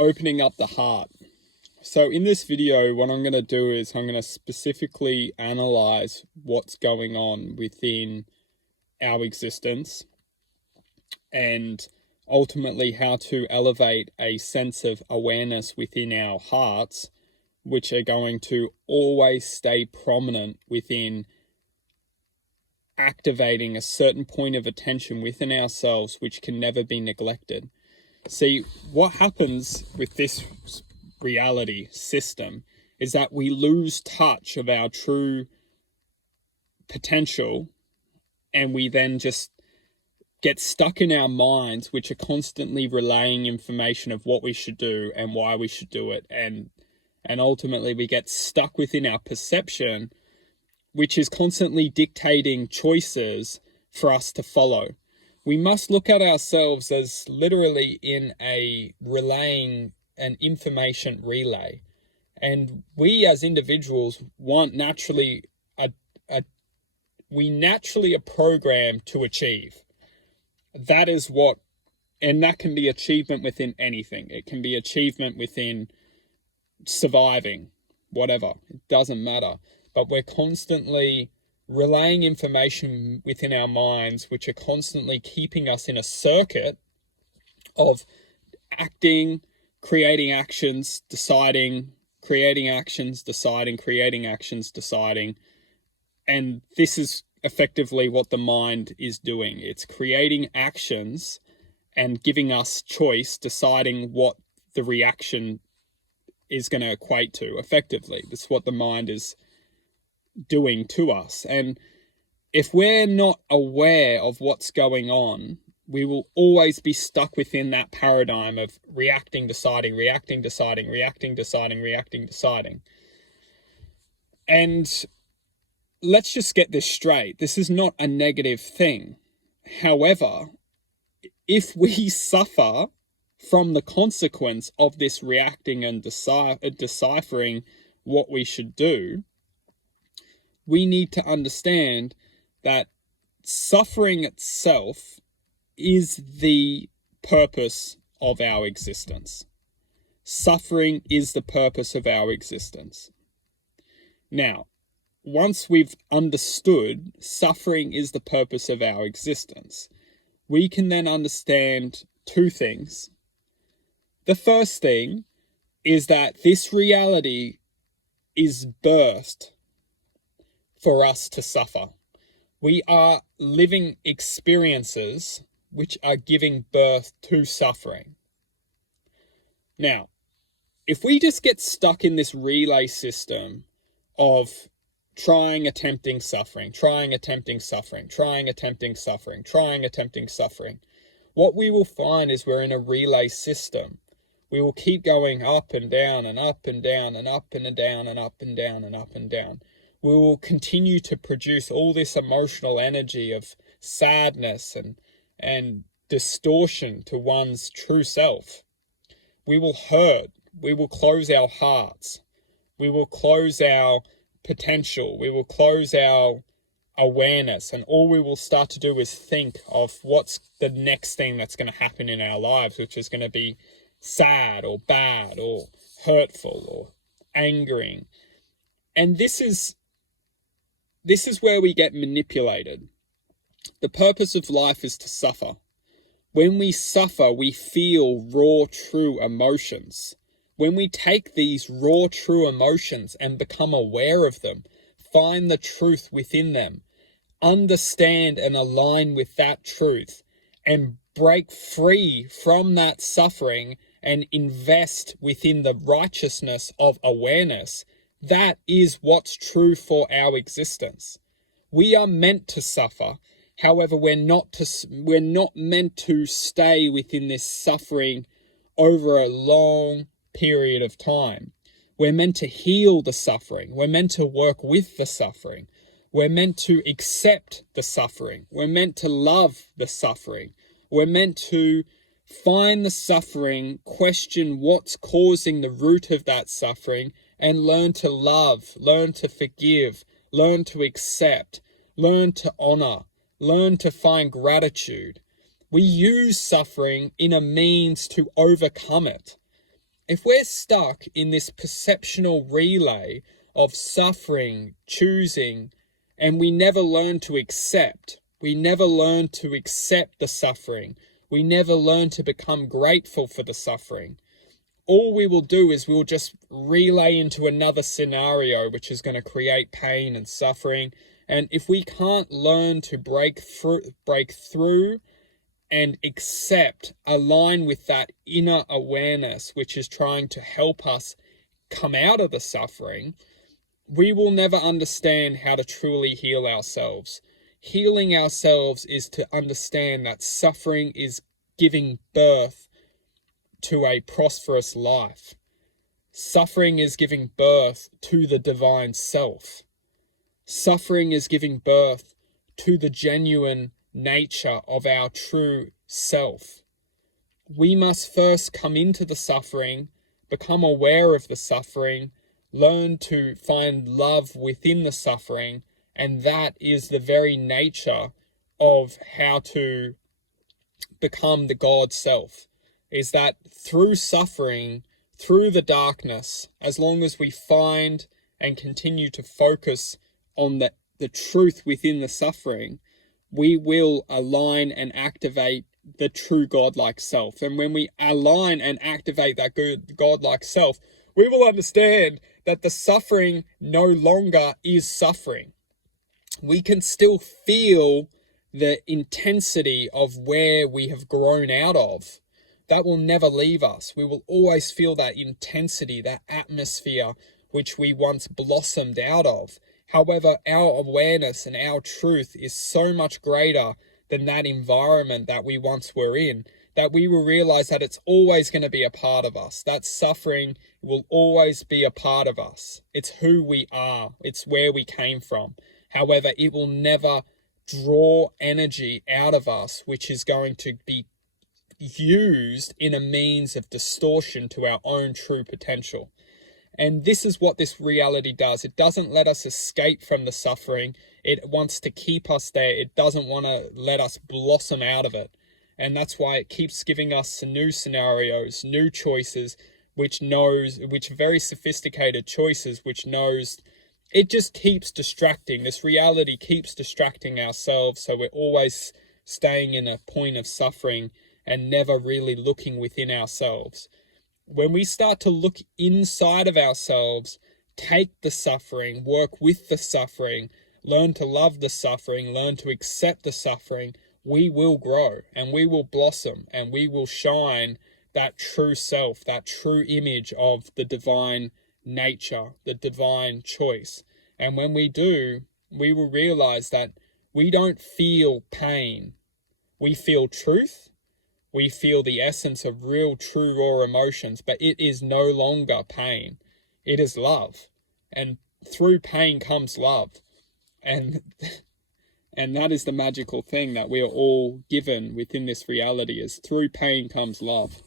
opening up the heart. So in this video, what I'm going to do is I'm going to specifically analyze what's going on within our existence and ultimately how to elevate a sense of awareness within our hearts, which are going to always stay prominent within activating a certain point of attention within ourselves, which can never be neglected. See, what happens with this reality system is that we lose touch of our true potential, and we then just get stuck in our minds, which are constantly relaying information of what we should do and why we should do it, and ultimately we get stuck within our perception, which is constantly dictating choices for us to follow. We must look at ourselves as literally in a relaying an information relay. And we as individuals we naturally are programmed to achieve. That is what, and that can be achievement within anything. It can be achievement within surviving, whatever, it doesn't matter. But we're constantly relaying information within our minds, which are constantly keeping us in a circuit of acting, creating actions, deciding, creating actions, deciding, creating actions, deciding. And this is effectively what the mind is doing. It's creating actions and giving us choice, deciding what the reaction is going to equate to effectively. That's what the mind is doing to us. And if we're not aware of what's going on, we will always be stuck within that paradigm of reacting, deciding, reacting, deciding, reacting, deciding, reacting, deciding. And let's just get this straight. This is not a negative thing. However, if we suffer from the consequence of this reacting and deciphering what we should do, we need to understand that suffering itself is the purpose of our existence. Suffering is the purpose of our existence. Now, once we've understood suffering is the purpose of our existence, we can then understand two things. The first thing is that this reality is birthed for us to suffer. We are living experiences which are giving birth to suffering. Now, if we just get stuck in this relay system of trying, attempting, suffering, trying, attempting, suffering, trying, attempting, suffering, trying, attempting, suffering, what we will find is we're in a relay system. We will keep going up and down and up and down and up and down and up and down and up and down. We will continue to produce all this emotional energy of sadness and distortion to one's true self. We will hurt. We will close our hearts. We will close our potential. We will close our awareness. And all we will start to do is think of what's the next thing that's going to happen in our lives, which is going to be sad or bad or hurtful or angering. And this is where we get manipulated. The purpose of life is to suffer. When we suffer, we feel raw, true emotions. When we take these raw, true emotions and become aware of them, find the truth within them, understand and align with that truth, and break free from that suffering and invest within the righteousness of awareness, that is what's true for our existence. We are meant to suffer. However, we're not meant to stay within this suffering over a long period of time. We're meant to heal the suffering. We're meant to work with the suffering. We're meant to accept the suffering. We're meant to love the suffering. We're meant to find the suffering, question what's causing the root of that suffering, and learn to love, learn to forgive, learn to accept, learn to honor, learn to find gratitude. We use suffering in a means to overcome it. if we're stuck in this perceptional relay of suffering, choosing, and we never learn to accept, we never learn to accept the suffering, we never learn to become grateful for the suffering, all we will do is we'll just relay into another scenario which is going to create pain and suffering. And if we can't learn to break through and accept, align with that inner awareness which is trying to help us come out of the suffering, we will never understand how to truly heal ourselves. Healing ourselves is to understand that suffering is giving birth to a prosperous life. Suffering is giving birth to the divine self. Suffering is giving birth to the genuine nature of our true self. We must first come into the suffering, become aware of the suffering, learn to find love within the suffering, and that is the very nature of how to become the God self. Is that through suffering, through the darkness, as long as we find and continue to focus on the truth within the suffering, we will align and activate the true godlike self. And when we align and activate that good godlike self, we will understand that the suffering no longer is suffering. We can still feel the intensity of where we have grown out of. That will never leave us. We will always feel that intensity, that atmosphere which we once blossomed out of. However, our awareness and our truth is so much greater than that environment that we once were in, that we will realize that it's always going to be a part of us. That suffering will always be a part of us. It's who we are. It's where we came from. However, it will never draw energy out of us, which is going to be used in a means of distortion to our own true potential. And this is what this reality does. It doesn't let us escape from the suffering. It wants to keep us there. It doesn't want to let us blossom out of it. And that's why it keeps giving us new scenarios, new choices, which very sophisticated choices, which knows it just keeps distracting. This reality keeps distracting ourselves. So we're always staying in a point of suffering and never really looking within ourselves. When we start to look inside of ourselves, take the suffering, work with the suffering, learn to love the suffering, learn to accept the suffering, we will grow and we will blossom and we will shine that true self, that true image of the divine nature, the divine choice. And when we do, we will realize that we don't feel pain. We feel truth. We feel the essence of real, true, raw emotions, but it is no longer pain. It is love. And through pain comes love. And that is the magical thing that we are all given within this reality, is through pain comes love.